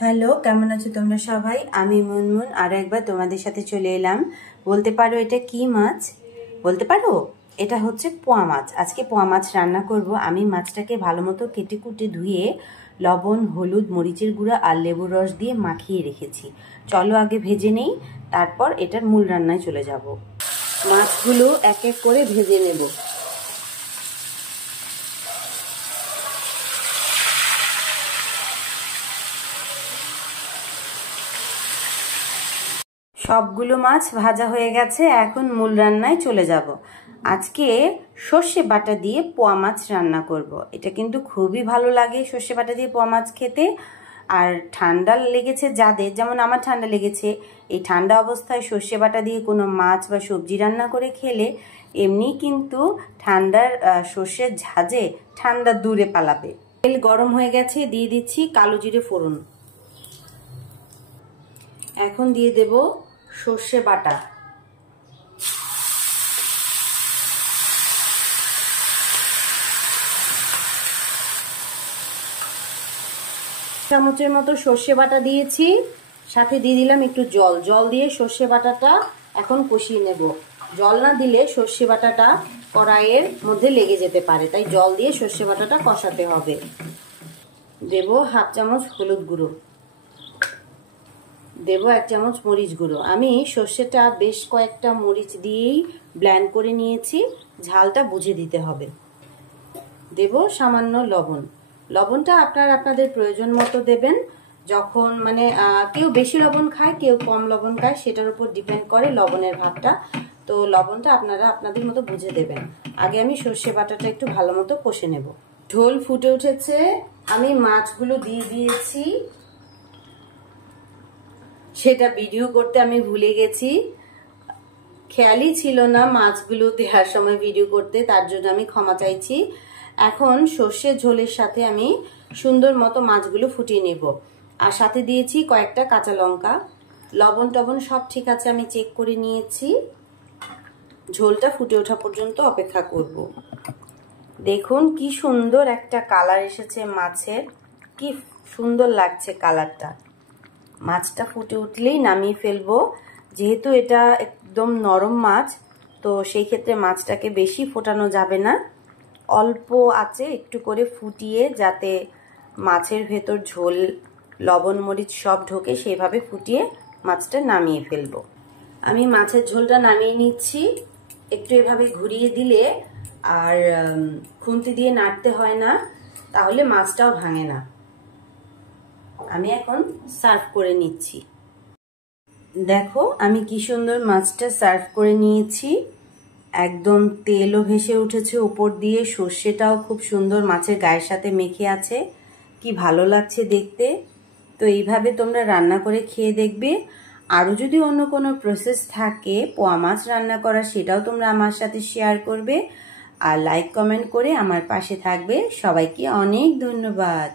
Hello, কেমন আছো তোমরা সবাই? আমি মুনমুন আরো একবার তোমাদের সাথে চলে এলাম। বলতে পারো এটা কি মাছ? বলতে পারো? এটা হচ্ছে পোয়া মাছ। আজকে পোয়া মাছ রান্না করব। আমি মাছটাকে ভালো মতো কেটে কুটে ধুয়ে লবণ, হলুদ, মরিচের গুঁড়া আর লেবুর রস দিয়ে মাখিয়ে রেখেছি। চলো আগে ভেজে নেই, তারপর এটার মূল রান্নায় চলে যাব। মাছগুলো এক এক করে ভেজে নেব। সবগুলো মাছ ভাজা হয়ে গেছে, এখন মূল রান্নায় চলে যাব। আজকে সর্ষে বাটা দিয়ে পোয়া মাছ রান্না করব। এটা কিন্তু খুবই ভালো লাগে সর্ষে বাটা দিয়ে পোয়া মাছ খেতে। আর ঠান্ডা লেগেছে যাদের, যেমন আমার ঠান্ডা লেগেছে, এই ঠান্ডা অবস্থায় সর্ষে বাটা দিয়ে কোনো মাছ বা সবজি রান্না করে খেলে এমনি কিন্তু ঠান্ডার সর্ষের ঝাঁজে ঠান্ডা দূরে পালাবে। তেল গরম হয়ে গেছে, দিয়ে দিচ্ছি কালো জিরে ফোড়ন। এখন দিয়ে দেব সর্ষে বাটা। চামচের মতো সর্ষে বাটা দিয়েছি, সাথে দিয়ে দিলাম একটু জল। জল দিয়ে সর্ষে বাটাটা এখন কষিয়ে নেব। জল না দিলে সর্ষে বাটাটা কড়াইয়ের মধ্যে লেগে যেতে পারে, তাই জল দিয়ে সর্ষে বাটাটা কষাতে হবে। দেব হাফ চামচ হলুদ গুঁড়ো, দেব 1 চামচ মরিচ গুঁড়ো। আমি সর্ষেটা বেশ কয়েকটা মরিচ দিয়েই ব্লেন্ড করে নিয়েছি, ঝালটা বুঝে দিতে হবে। দেব সামান্য লবণ। লবণটা আপনাদের প্রয়োজন মতো দেবেন। যখন কেউ বেশি লবণ খায়, কেউ কম লবণ খায়, সেটার উপর ডিপেন্ড করে লবণের ভাগটা। তো লবণটা আপনারা আপনাদের মতো বুঝে দেবেন। আগে আমি সর্ষে বাটাটা একটু ভালো মতো কষে নেব। ঝোল ফুটে উঠেছে, আমি মাছগুলো দিয়ে দিয়েছি। সেটা ভিডিও করতে আমি ভুলে গেছি, খেয়ালই ছিল না মাছগুলো দেওয়ার সময় ভিডিও করতে, তার জন্য আমি ক্ষমা চাইছি। এখন সর্ষের ঝোলের সাথে আমি সুন্দর মতো মাছগুলো ফুটিয়ে নেব। আর সাথে দিয়েছি কয়েকটা কাঁচা লঙ্কা। লবণ টবণ সব ঠিক আছে, আমি চেক করে নিয়েছি। ঝোলটা ফুটে ওঠা পর্যন্ত অপেক্ষা করব। দেখুন কি সুন্দর একটা কালার এসেছে মাছের, কি সুন্দর লাগছে কালারটা। মাছটা ফুটে উঠলেই নামিয়ে ফেলবো। যেহেতু এটা একদম নরম মাছ, তো সেই ক্ষেত্রে মাছটাকে বেশি ফোটানো যাবে না। অল্প আঁচে একটু করে ফুটিয়ে, যাতে মাছের ভেতর ঝোল, লবণ, মরিচ সব ঢোকে, সেইভাবে ফুটিয়ে মাছটা নামিয়ে ফেলবো। আমি মাছের ঝোলটা নামিয়ে নিচ্ছি। একটু এভাবে ঘুরিয়ে দিলে আর খুন্তি দিয়ে নাড়তে হয় না, তাহলে মাছটাও ভাঙে না। আমি এখন সার্ভ করে নিচ্ছি। দেখো আমি কি সুন্দর মাছটা সার্ভ করে নিয়েছি। একদম তেলও ভেসে উঠেছে উপর দিয়ে, সর্ষেটাও খুব সুন্দর মাছের গায়ের সাথে মেখে আছে, কি ভালো লাগছে দেখতে। তো এইভাবে তোমরা রান্না করে খেয়ে দেখবে। আরও যদি অন্য কোনো প্রসেস থাকে পোয়া মাছ রান্না করা, সেটাও তোমরা আমার সাথে শেয়ার করবে। আর লাইক কমেন্ট করে আমার পাশে থাকবে। সবাইকে অনেক ধন্যবাদ।